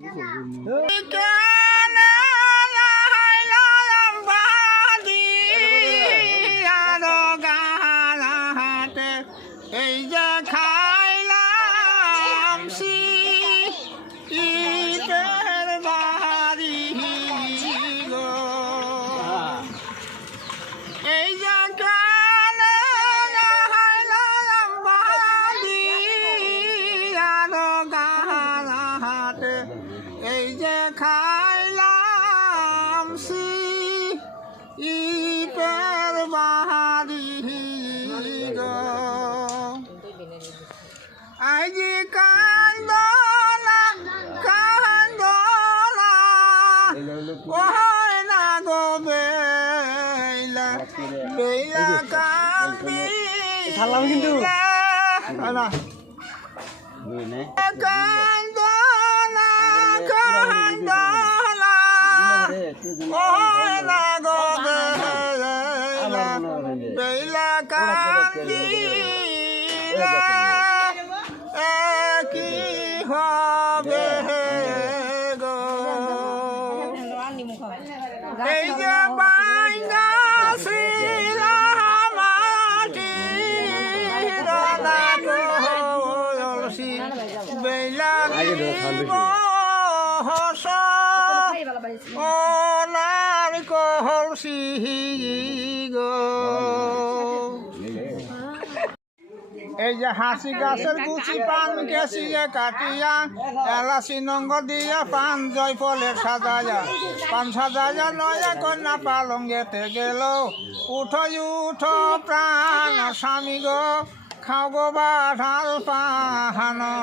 এই যে খাইলাম শীতের বাড়ি গো, এই যে খাইলাম বাড়ি আর গাহাতে, এই যে খাইলাম শীতের বাড়ি গো, আজি কান্দনা কান্দনা ওই না গো বেলা বেলা কান্দি কিন্তু কান্দনা কান্দনা ওই না গো বেলা বেলা কান্দি কি হবে গো, এই যে বাইনা ছিলাম মাটি দাদা গো অলসি বেলা হস ওনার কলসি গো, এই যে হাসি গাছের গুছি পান কেসিয়ে কাটিয়া এলাচি নঙ্গ দিয়া পান জয় ফলের সাজায়া পান সাজায়া নয়া কন্যা পালঙ্গেতে গেল, উঠো উঠো প্রাণ স্বামী গো খাও গো বাঠাল পাহানো।